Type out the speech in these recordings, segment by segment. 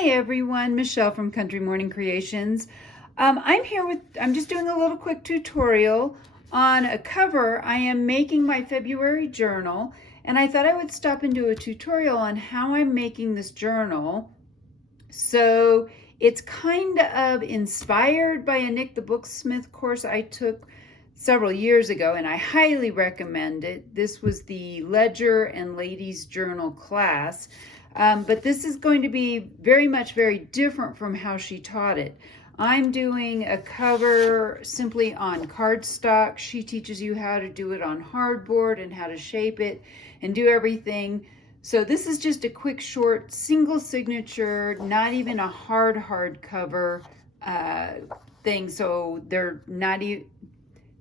Hi everyone, Michelle from Country Morning Creations. I'm just doing a little quick tutorial on a cover. I am making my February journal, and I thought I would stop and do a tutorial on how I'm making this journal. So it's kind of inspired by a Nick the Booksmith course I took several years ago, and I highly recommend it. This was the Ledger and Ladies Journal class. But this is going to be very different from how she taught it. I'm doing a cover simply on cardstock. She teaches you how to do it on hardboard and how to shape it and do everything. So this is just a quick, short, single signature, not even a hard cover thing. So they're not even,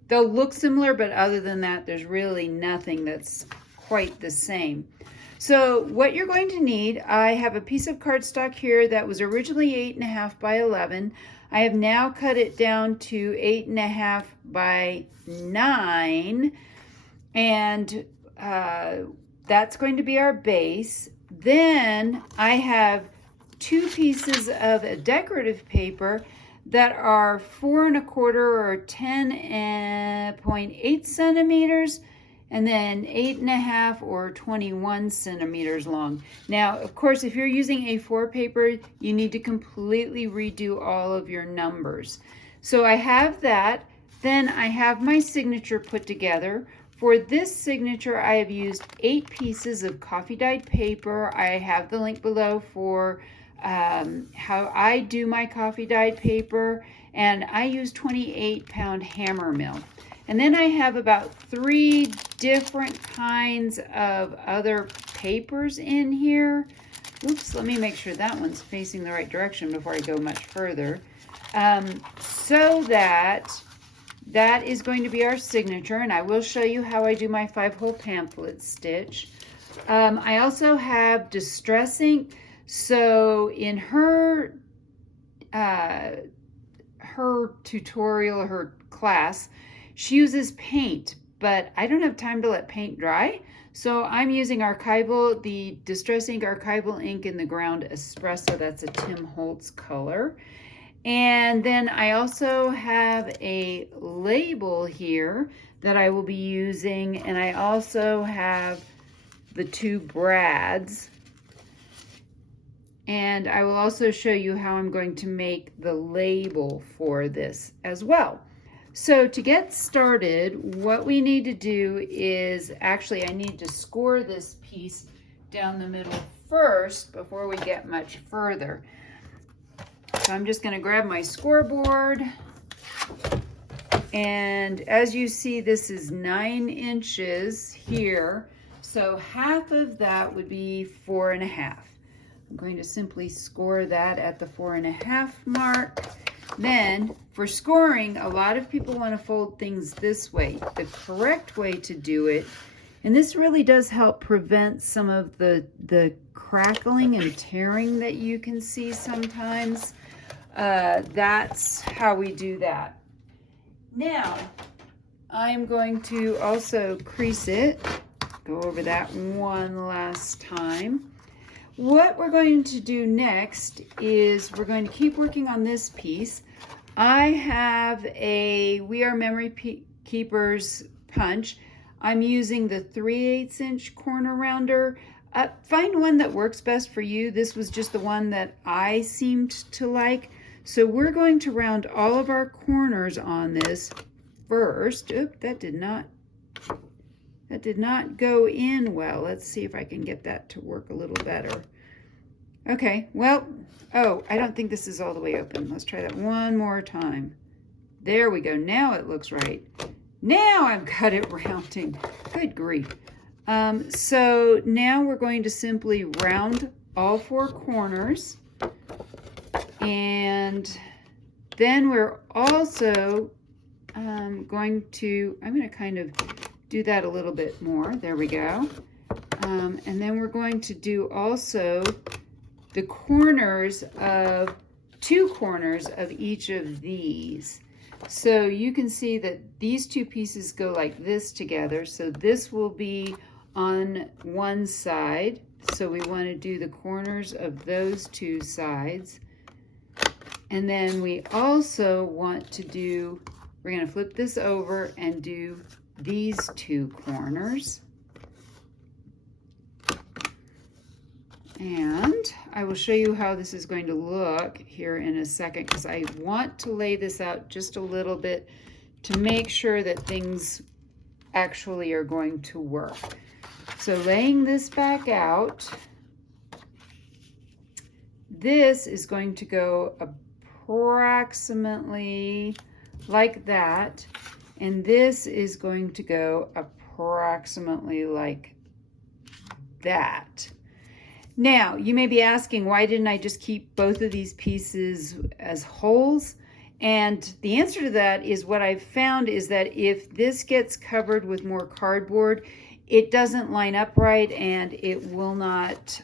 they'll look similar, but other than that, there's really nothing that's quite the same. So what you're going to need, I have a piece of cardstock here that was originally 8.5 by 11. I have now cut it down to 8.5 by 9, and that's going to be our base. Then I have two pieces of a decorative paper that are 4 1/4 or 10.8 centimeters, and then 8.5 or 21 centimeters long. Now, of course, if you're using A4 paper, you need to completely redo all of your numbers. So I have that. Then I have my signature put together. For this signature, I have used 8 pieces of coffee dyed paper. I have the link below for how I do my coffee dyed paper, and I use 28-pound hammer mill. And then I have about 3 different kinds of other papers in here. Oops, let me make sure that one's facing the right direction before I go much further. So that is going to be our signature, and I will show you how I do my 5-hole pamphlet stitch. I also have Distress ink. So in her tutorial, her class, she uses paint, but I don't have time to let paint dry. So I'm using the Distress Ink Archival ink in the Ground Espresso. That's a Tim Holtz color. And then I also have a label here that I will be using. And I also have the 2 brads. And I will also show you how I'm going to make the label for this as well. So to get started, what we need to do is, actually I need to score this piece down the middle first before we get much further. So I'm just going to grab my scoreboard, and as you see, this is 9 inches here, so half of that would be 4.5. I'm going to simply score that at the 4.5 mark. Then for scoring, a lot of people want to fold things this way. The correct way to do it, and this really does help prevent some of the crackling and tearing that you can see sometimes. That's how we do that. Now, I'm going to also crease it. Go over that one last time. What we're going to do next is we're going to keep working on this piece. I have a We Are Memory Keepers punch. I'm using the 3/8 inch corner rounder. Find one that works best for you. This was just the one that I seemed to like. So we're going to round all of our corners on this first. Oop, that did not go in well. Let's see if I can get that to work a little better. Okay, well, oh, I don't think this is all the way open. Let's try that one more time. There we go. Now it looks right. Now I've got it rounding. Good grief. So now we're going to simply round all 4 corners. And then we're also I'm going to kind of do that a little bit more. There we go. And then we're going to do also the corners of 2 corners of each of these. So you can see that these 2 pieces go like this together. So this will be on one side. So we want to do the corners of those two sides. And then we also want to do, we're going to flip this over and do these two corners. And I will show you how this is going to look here in a second, because I want to lay this out just a little bit to make sure that things actually are going to work. So laying this back out, this is going to go approximately like that, and this is going to go approximately like that. Now, you may be asking, why didn't I just keep both of these pieces as holes? And the answer to that is, what I've found is that if this gets covered with more cardboard, it doesn't line up right, and it will not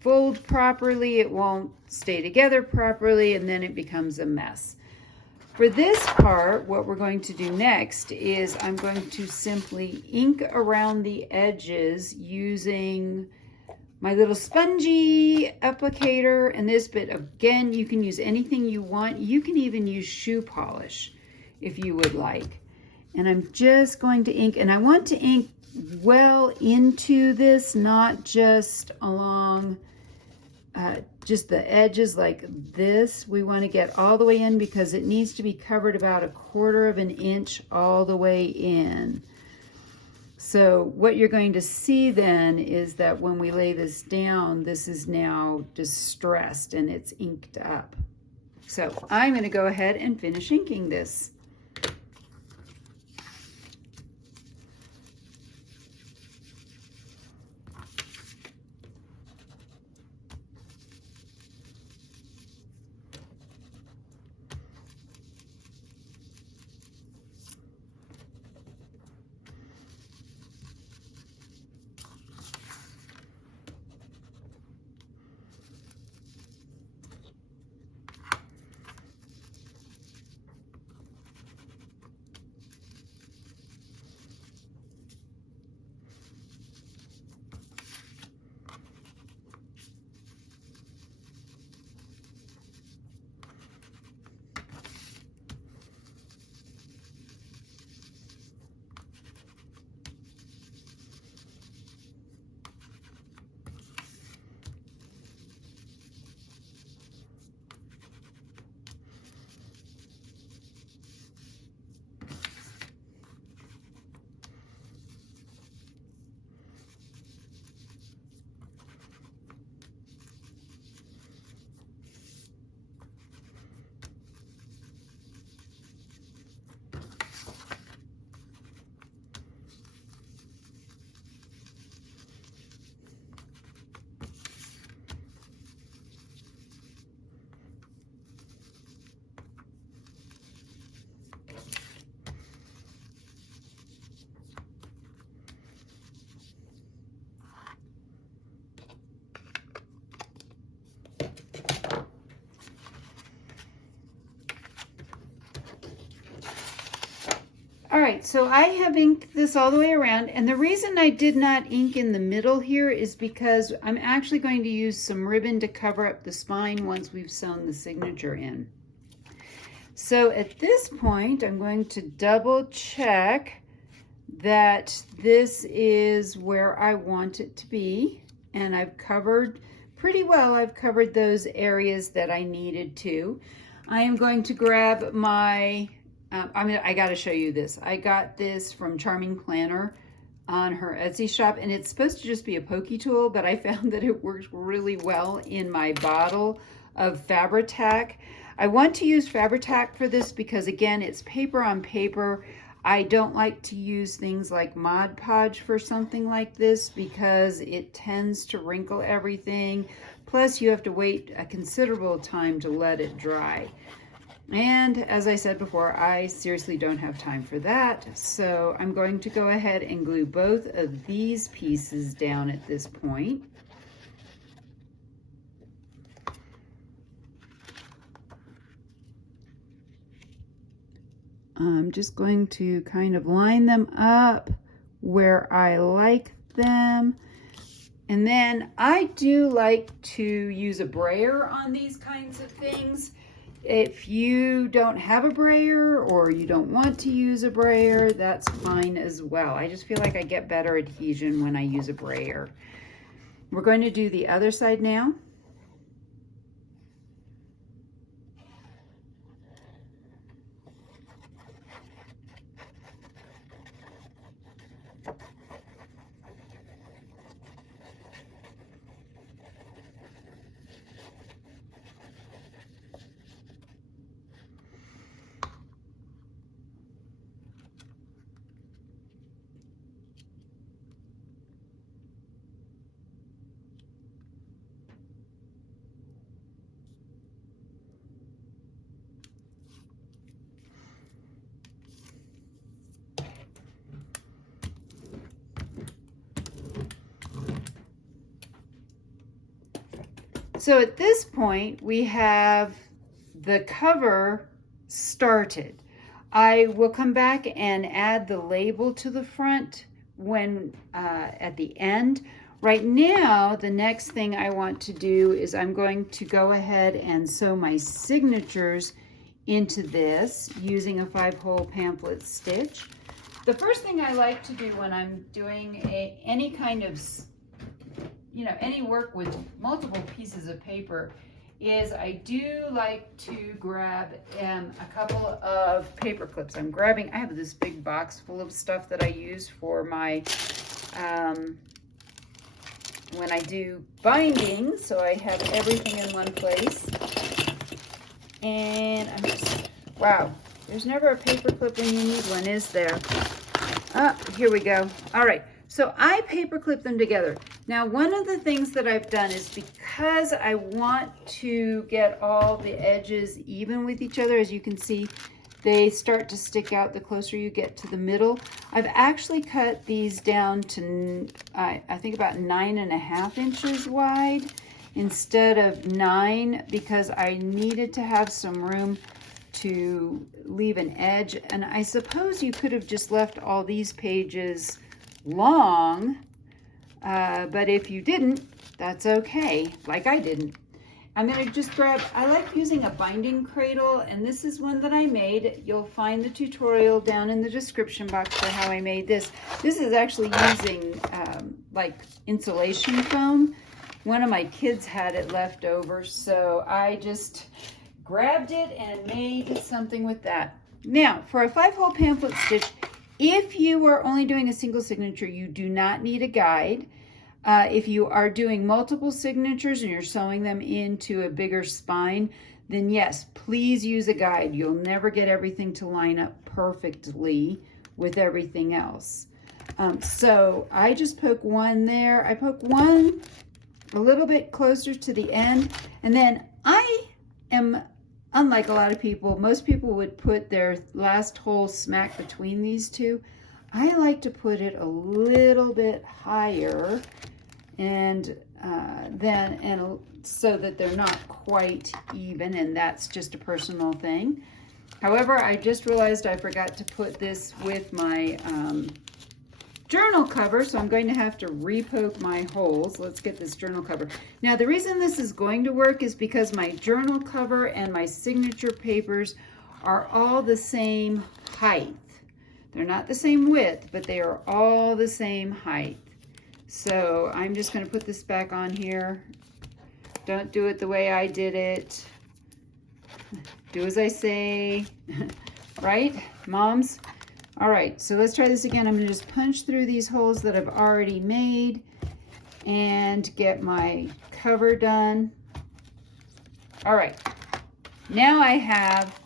fold properly, it won't stay together properly, and then it becomes a mess. For this part, what we're going to do next is I'm going to simply ink around the edges using my little spongy applicator and this bit. Again, you can use anything you want. You can even use shoe polish if you would like. And I'm just going to ink, and I want to ink well into this, not just along just the edges like this. We want to get all the way in because it needs to be covered about 1/4 of an inch all the way in. So what you're going to see then is that when we lay this down, this is now distressed and it's inked up. So I'm going to go ahead and finish inking this. All right, so I have inked this all the way around, and the reason I did not ink in the middle here is because I'm actually going to use some ribbon to cover up the spine once we've sewn the signature in. So at this point, I'm going to double check that this is where I want it to be, and I've covered pretty well. I've covered those areas that I needed to. I am going to grab my I got to show you this. I got this from Charming Planner on her Etsy shop, and it's supposed to just be a pokey tool, but I found that it works really well in my bottle of Fabri-Tac. I want to use Fabri-Tac for this because, again, it's paper on paper. I don't like to use things like Mod Podge for something like this because it tends to wrinkle everything. Plus, you have to wait a considerable time to let it dry. And as I said before, I seriously don't have time for that. So I'm going to go ahead and glue both of these pieces down at this point. I'm just going to kind of line them up where I like them. And then I do like to use a brayer on these kinds of things. If you don't have a brayer or you don't want to use a brayer, that's fine as well. I just feel like I get better adhesion when I use a brayer. We're going to do the other side now. So at this point, we have the cover started. I will come back and add the label to the front when at the end. Right now, the next thing I want to do is I'm going to go ahead and sew my signatures into this using a 5-hole pamphlet stitch. The first thing I like to do when I'm doing any kind of any work with multiple pieces of paper is I do like to grab a couple of paper clips. I have this big box full of stuff that I use for my, when I do binding, so I have everything in one place. And I'm just, wow, there's never a paper clip when you need one, is there? Here we go. All right. So I paper clip them together. Now, one of the things that I've done is because I want to get all the edges even with each other, as you can see, they start to stick out the closer you get to the middle. I've actually cut these down to, I think about 9.5 inches wide instead of 9 because I needed to have some room to leave an edge. And I suppose you could have just left all these pages long, but if you didn't, that's okay, like I didn't. I'm going to just grab, I like using a binding cradle, and this is one that I made. You'll find the tutorial down in the description box for how I made this. This is actually using like insulation foam. One of my kids had it left over, so I just grabbed it and made something with that. Now, for a 5-hole pamphlet stitch, if you are only doing a single signature, you do not need a guide. If you are doing multiple signatures and you're sewing them into a bigger spine, then yes, please use a guide. You'll never get everything to line up perfectly with everything else. So I just poke one there. I poke one a little bit closer to the end, and then I am, unlike a lot of people, most people would put their last hole smack between these two. I like to put it a little bit higher and so that they're not quite even, and that's just a personal thing. However, I just realized I forgot to put this with my journal cover, so I'm going to have to repoke my holes. Let's get this journal cover. Now, the reason this is going to work is because my journal cover and my signature papers are all the same height. They're not the same width, but they are all the same height. So I'm just going to put this back on here. Don't do it the way I did it. Do as I say, right, moms? All right, so let's try this again. I'm going to just punch through these holes that I've already made and get my cover done. All right, now I have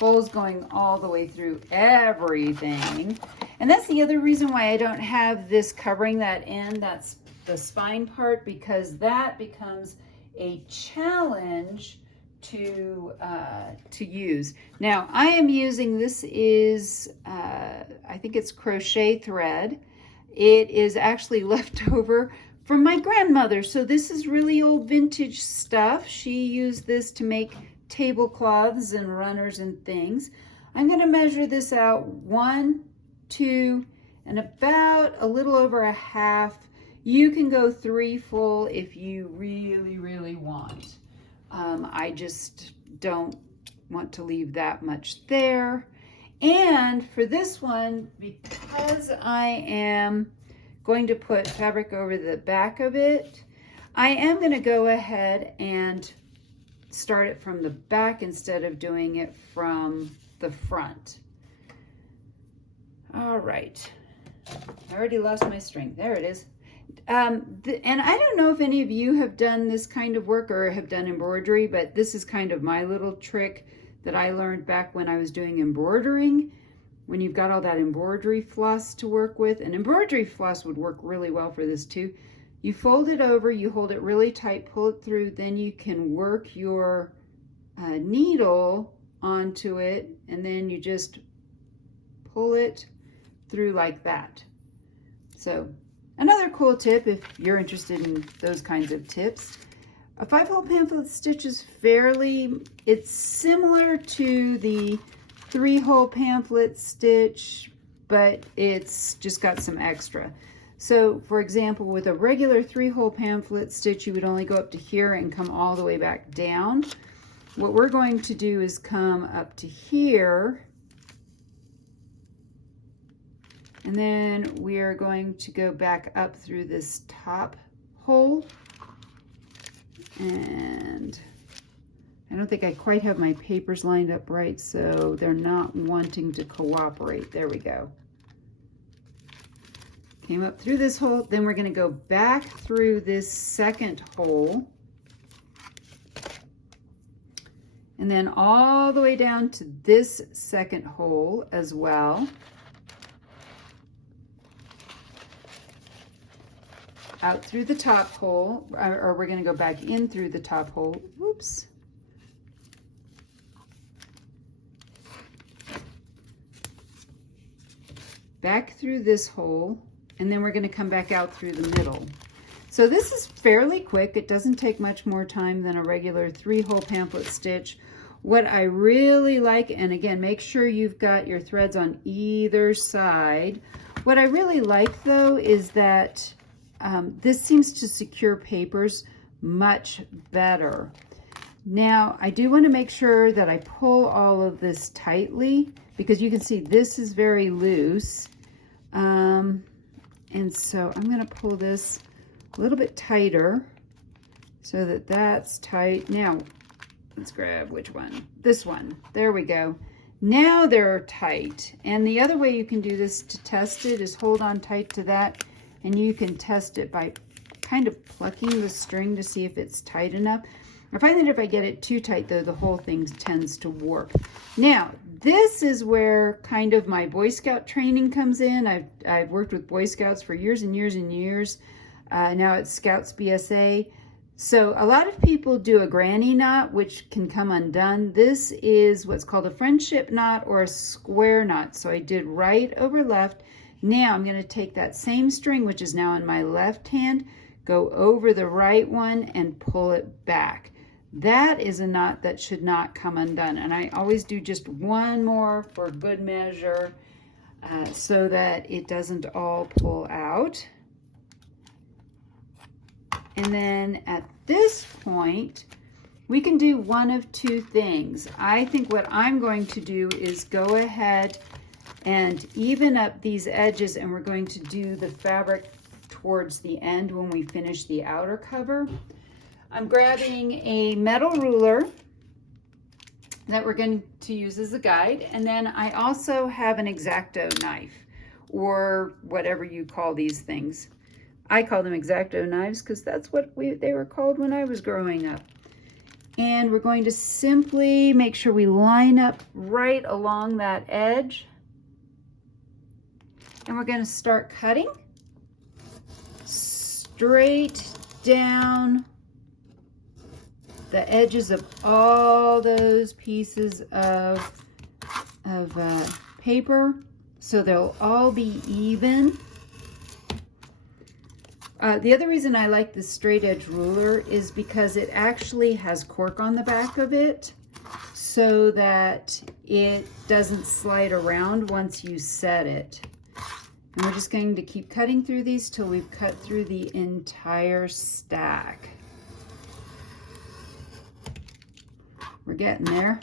holes going all the way through everything. And that's the other reason why I don't have this covering that end, that's the spine part, because that becomes a challenge to use. Now I am using, this is I think it's crochet thread. It is actually left over from my grandmother, so this is really old vintage stuff. She used this to make tablecloths and runners and things. I'm going to measure this out 1, 2, and about a little over a half. You can go 3 full if you really, really want. I just don't want to leave that much there. And for this one, because I am going to put fabric over the back of it, I am going to go ahead and start it from the back instead of doing it from the front. All right, I already lost my string. There it is. And I don't know if any of you have done this kind of work or have done embroidery, but this is kind of my little trick that I learned back when I was doing embroidering. When you've got all that embroidery floss to work with, and embroidery floss would work really well for this too. You fold it over, you hold it really tight, pull it through, then you can work your needle onto it, and then you just pull it through like that. So another cool tip, if you're interested in those kinds of tips, a 5-hole pamphlet stitch is it's similar to the 3-hole pamphlet stitch, but it's just got some extra. So for example, with a regular 3-hole pamphlet stitch, you would only go up to here and come all the way back down. What we're going to do is come up to here, and then we are going to go back up through this top hole. And I don't think I quite have my papers lined up right, so they're not wanting to cooperate. There we go. Came up through this hole, then we're going to go back through this second hole, and then all the way down to this second hole as well. Out through the top hole, or we're going to go back in through the top hole. Whoops. Back through this hole, and then we're going to come back out through the middle. So this is fairly quick. It doesn't take much more time than a regular 3-hole pamphlet stitch. What I really like, and again, make sure you've got your threads on either side. What I really like though is that this seems to secure papers much better. Now, I do want to make sure that I pull all of this tightly, because you can see this is very loose. And so I'm going to pull this a little bit tighter so that that's tight. Now, let's grab which one? This one. There we go. Now they're tight. And the other way you can do this to test it is hold on tight to that, and you can test it by kind of plucking the string to see if it's tight enough. I find that if I get it too tight though, the whole thing tends to warp. Now, this is where kind of my Boy Scout training comes in. I've worked with Boy Scouts for years and years and years. Now it's Scouts BSA. So a lot of people do a granny knot, which can come undone. This is what's called a friendship knot or a square knot. So I did right over left. Now I'm going to take that same string, which is now in my left hand, go over the right one and pull it back. That is a knot that should not come undone. And I always do just one more for good measure so that it doesn't all pull out. And then at this point, we can do one of two things. I think what I'm going to do is go ahead and even up these edges, and we're going to do the fabric towards the end when we finish the outer cover. I'm grabbing a metal ruler that we're going to use as a guide, and then I also have an X-Acto knife, or whatever you call these things. I call them X-Acto knives because that's what they were called when I was growing up. And we're going to simply make sure we line up right along that edge, and we're going to start cutting straight down the edges of all those pieces of paper, so they'll all be even. The other reason I like this straight edge ruler is because it actually has cork on the back of it so that it doesn't slide around once you set it. And we're just going to keep cutting through these till we've cut through the entire stack. We're getting there.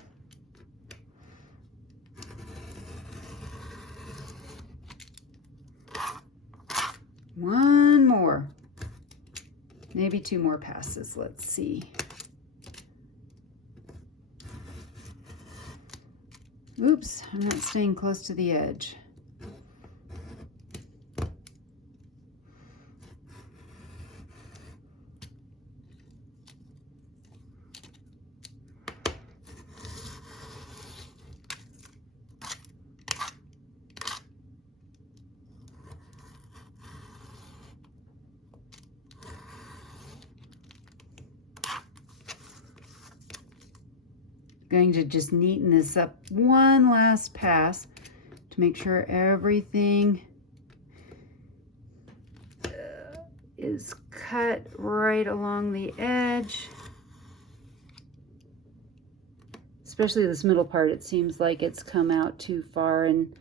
One more. Maybe two more passes. Let's see. Oops, I'm not staying close to the edge. Going to just neaten this up one last pass to make sure everything is cut right along the edge. Especially this middle part, it seems like it's come out too far, and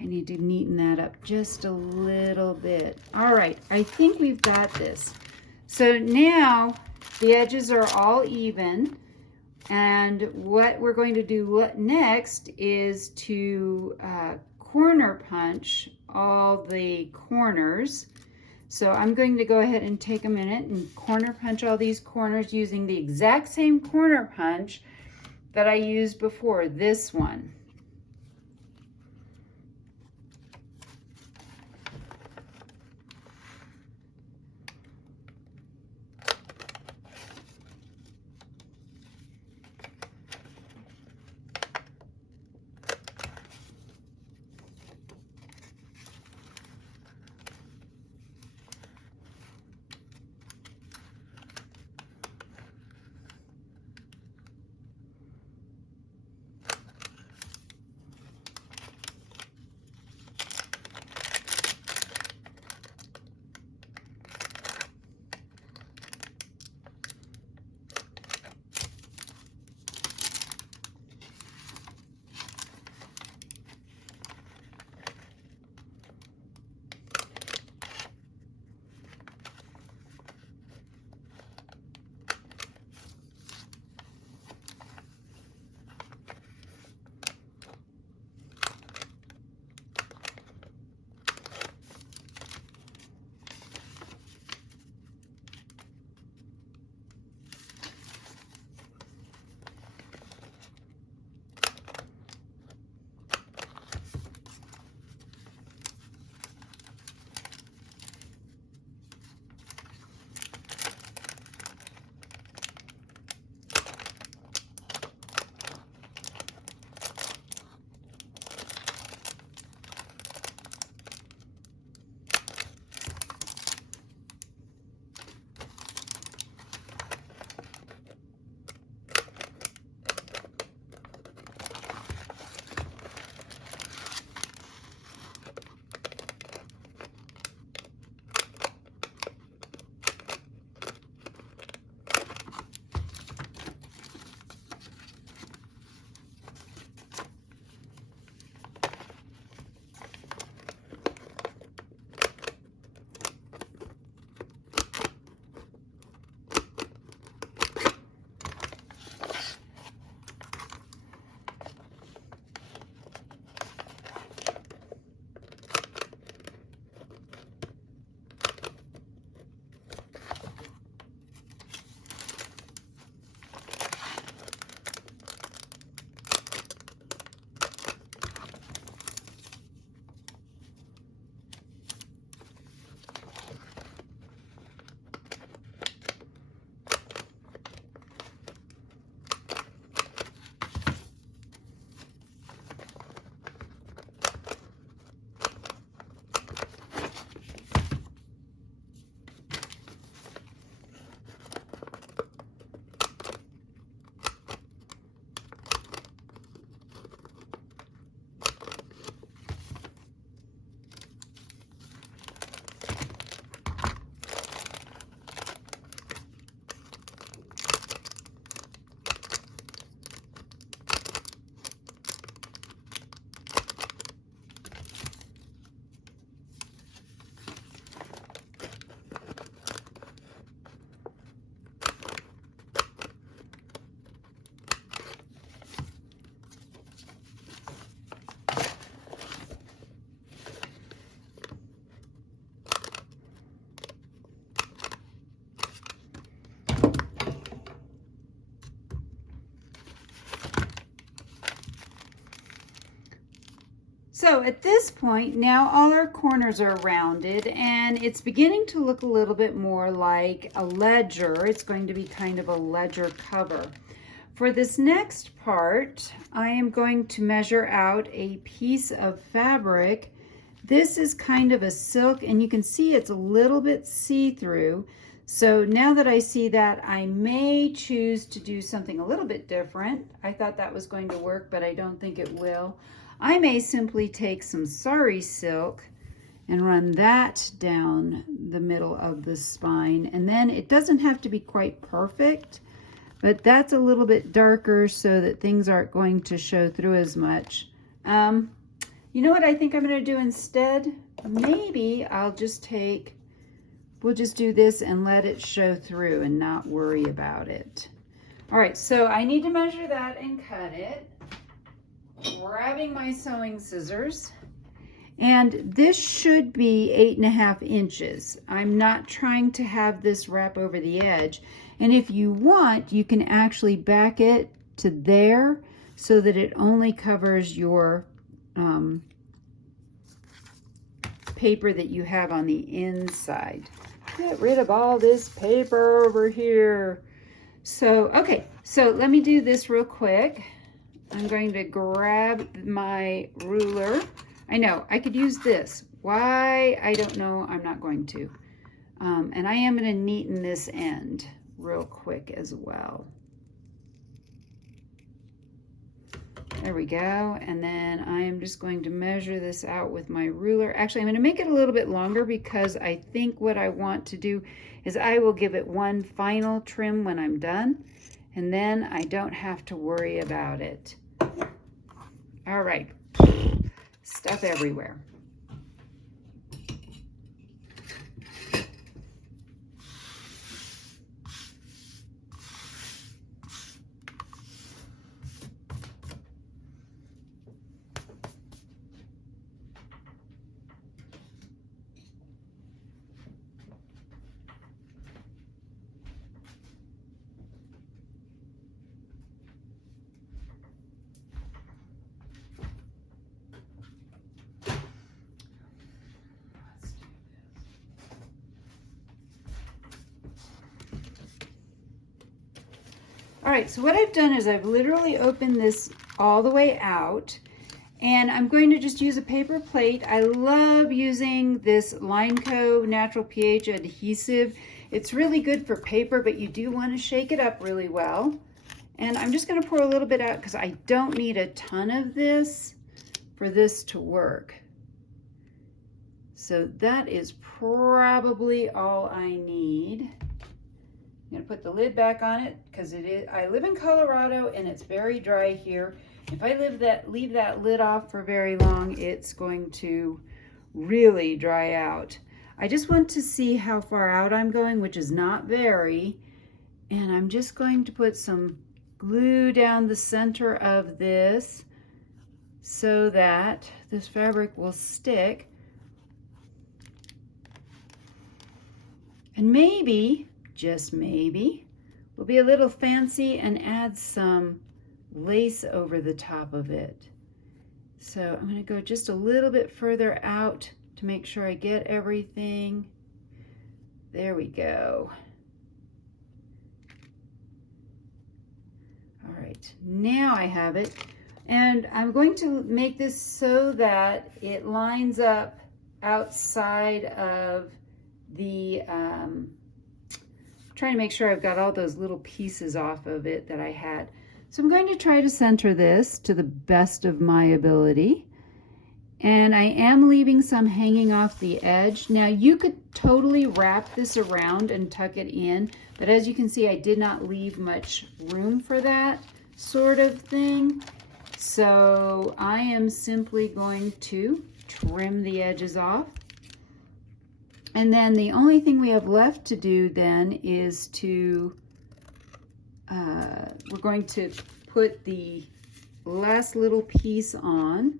I need to neaten that up just a little bit. All right, I think we've got this. So now the edges are all even. And what we're going to do next is to corner punch all the corners. So I'm going to go ahead and take a minute and corner punch all these corners using the exact same corner punch that I used before, this one. So at this point, now all our corners are rounded and it's beginning to look a little bit more like a ledger. It's going to be kind of a ledger cover. For this next part, I am going to measure out a piece of fabric. This is kind of a silk, and you can see it's a little bit see-through. So now that I see that, I may choose to do something a little bit different. I thought that was going to work, but I don't think it will. I may simply take some sari silk and run that down the middle of the spine. And then it doesn't have to be quite perfect, but that's a little bit darker so that things aren't going to show through as much. You know what I think I'm going to do instead? Maybe I'll just we'll just do this and let it show through and not worry about it. All right, so I need to measure that and cut it. Grabbing my sewing scissors. And this should be 8.5 inches. I'm not trying to have this wrap over the edge. And if you want, you can actually back it to there so that it only covers your paper that you have on the inside. Get rid of all this paper over here. So, okay, so let me do this real quick. I'm going to grab my ruler. I know, I could use this. Why? I don't know. I'm not going to. And I am going to neaten this end real quick as well. There we go. And then I am just going to measure this out with my ruler. Actually, I'm going to make it a little bit longer because I think what I want to do is I will give it one final trim when I'm done. And then I don't have to worry about it. All right. Stuff everywhere. All right, so what I've done is I've literally opened this all the way out, and I'm going to just use a paper plate. I love using this Lineco Natural pH adhesive. It's really good for paper, but you do want to shake it up really well. And I'm just going to pour a little bit out because I don't need a ton of this for this to work. So that is probably all I need. I'm going to put the lid back on it because I live in Colorado and it's very dry here. If I leave that lid off for very long, it's going to really dry out. I just want to see how far out I'm going, which is not very. And I'm just going to put some glue down the center of this so that this fabric will stick. And maybe, just maybe, we'll be a little fancy and add some lace over the top of it. So I'm going to go just a little bit further out to make sure I get everything. There we go. All right, now I have it. And I'm going to make this so that it lines up outside of the, trying to make sure I've got all those little pieces off of it that I had. So I'm going to try to center this to the best of my ability. And I am leaving some hanging off the edge. Now you could totally wrap this around and tuck it in, but as you can see, I did not leave much room for that sort of thing. So I am simply going to trim the edges off. And then the only thing we have left to do then is to, we're going to put the last little piece on.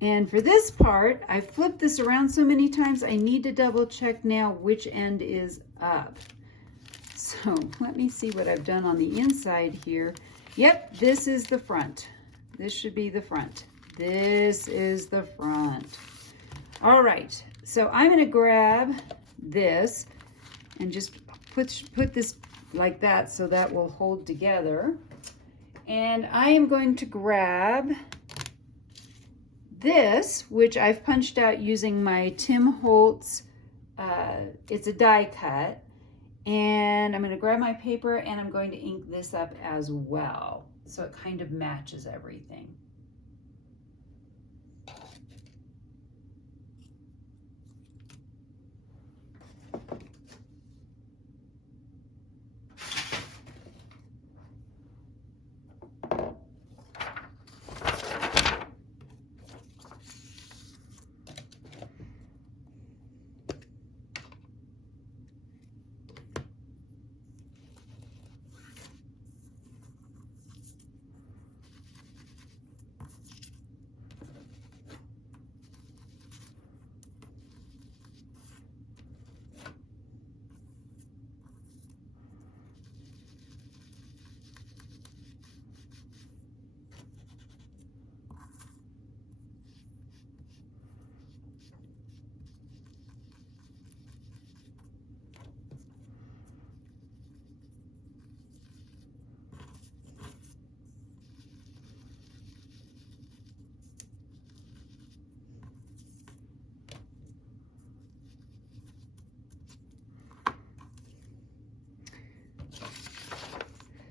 And for this part, I flipped this around so many times, I need to double check now which end is up. So let me see what I've done on the inside here. Yep, this is the front. This should be the front. This is the front. All right, so I'm gonna grab this and just put this like that so that will hold together. And I am going to grab this, which I've punched out using my Tim Holtz, it's a die cut. And I'm going to grab my paper and I'm going to ink this up as well, so it kind of matches everything.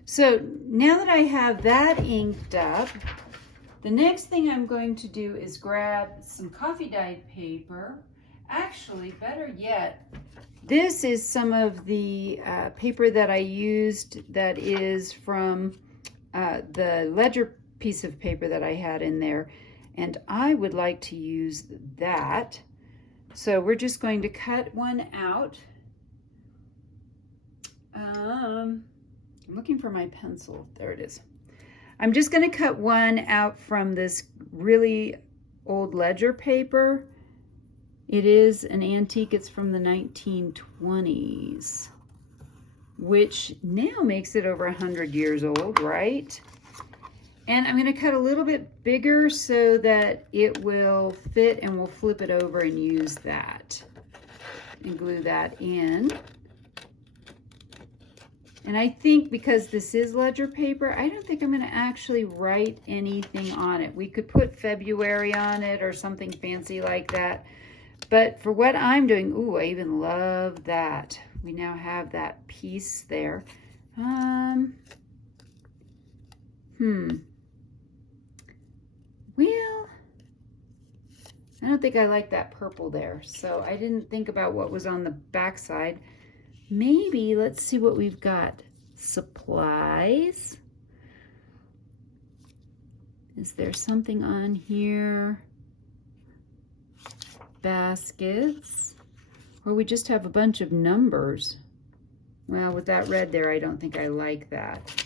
So now that I have that inked up, the next thing I'm going to do is grab some coffee dyed paper. Actually, better yet, this is some of the paper that I used that is from the ledger piece of paper that I had in there. And I would like to use that. So we're just going to cut one out. I'm looking for my pencil. There it is. I'm just going to cut one out from this really old ledger paper. It is an antique. It's from the 1920s, which now makes it over 100 years old, right? And I'm going to cut a little bit bigger so that it will fit, and we'll flip it over and use that and glue that in. And I think because this is ledger paper, I don't think I'm going to actually write anything on it. We could put February on it or something fancy like that. But for what I'm doing, ooh, I even love that. We now have that piece there. Well, I don't think I like that purple there. So I didn't think about what was on the back side. Maybe, let's see what we've got. Supplies. Is there something on here? Baskets. Or we just have a bunch of numbers. Well, with that red there, I don't think I like that.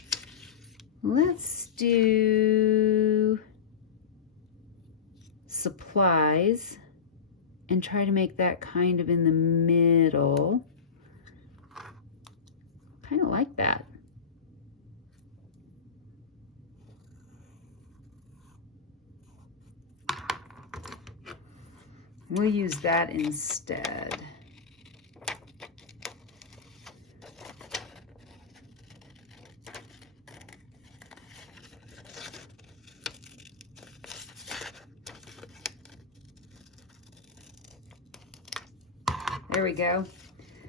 Let's do supplies and try to make that kind of in the middle. Kind of like that. We'll use that instead. There we go.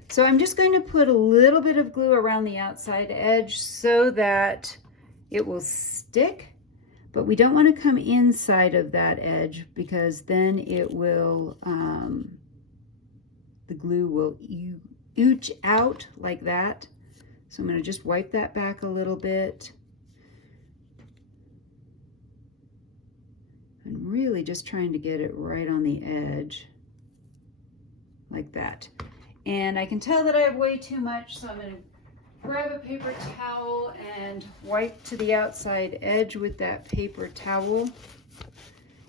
So I'm just going to put a little bit of glue around the outside edge so that it will stick, but we don't want to come inside of that edge because then it will, the glue will ooch out like that. So I'm going to just wipe that back a little bit. I'm really just trying to get it right on the edge like that. And I can tell that I have way too much, so I'm going to grab a paper towel and wipe to the outside edge with that paper towel.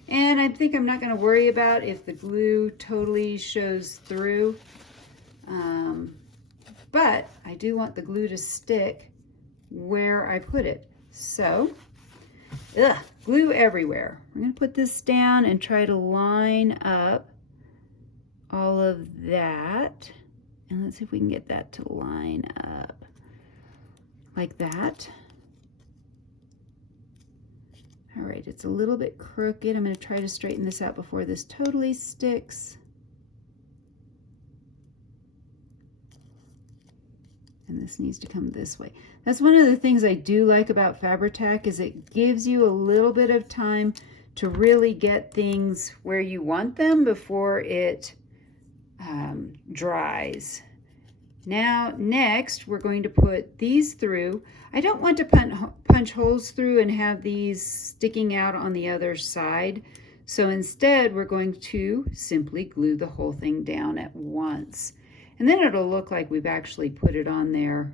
And I think I'm not going to worry about if the glue totally shows through. But I do want the glue to stick where I put it. So Ugh, glue everywhere. I'm going to put this down and try to line up all of that. And let's see if we can get that to line up like that. All right, it's a little bit crooked. I'm going to try to straighten this out before this totally sticks. And this needs to come this way. That's one of the things I do like about Fabri-Tac is it gives you a little bit of time to really get things where you want them before it dries. Now, next, we're going to put these through. I don't want to punch holes through and have these sticking out on the other side. So instead, we're going to simply glue the whole thing down at once. And then it'll look like we've actually put it on there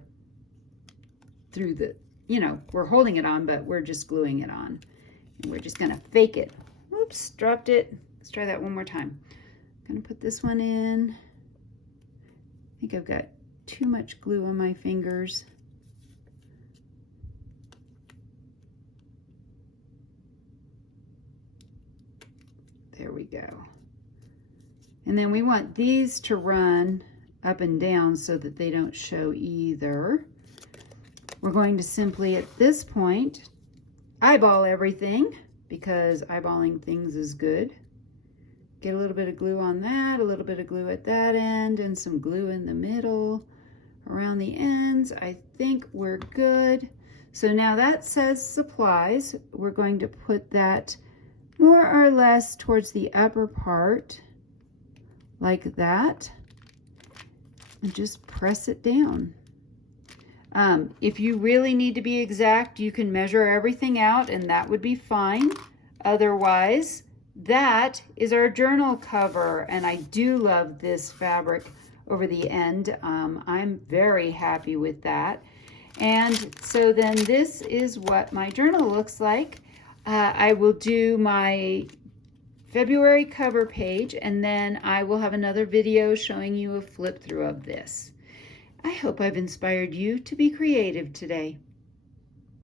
through the, you know, we're holding it on, but we're just gluing it on. And we're just gonna fake it. Oops, dropped it. Let's try that one more time. I'm gonna put this one in. I think I've got too much glue on my fingers. There we go. And then we want these to run up and down so that they don't show either. We're going to simply, at this point, eyeball everything because eyeballing things is good. Get a little bit of glue on that, a little bit of glue at that end, and some glue in the middle around the ends. I think we're good. So now that says supplies. We're going to put that more or less towards the upper part, like that, and just press it down. If you really need to be exact, you can measure everything out and that would be fine. Otherwise, that is our journal cover, and I do love this fabric over the end. I'm very happy with that. And so then this is what my journal looks like. I will do my February cover page, and then I will have another video showing you a flip through of this. I hope I've inspired you to be creative today.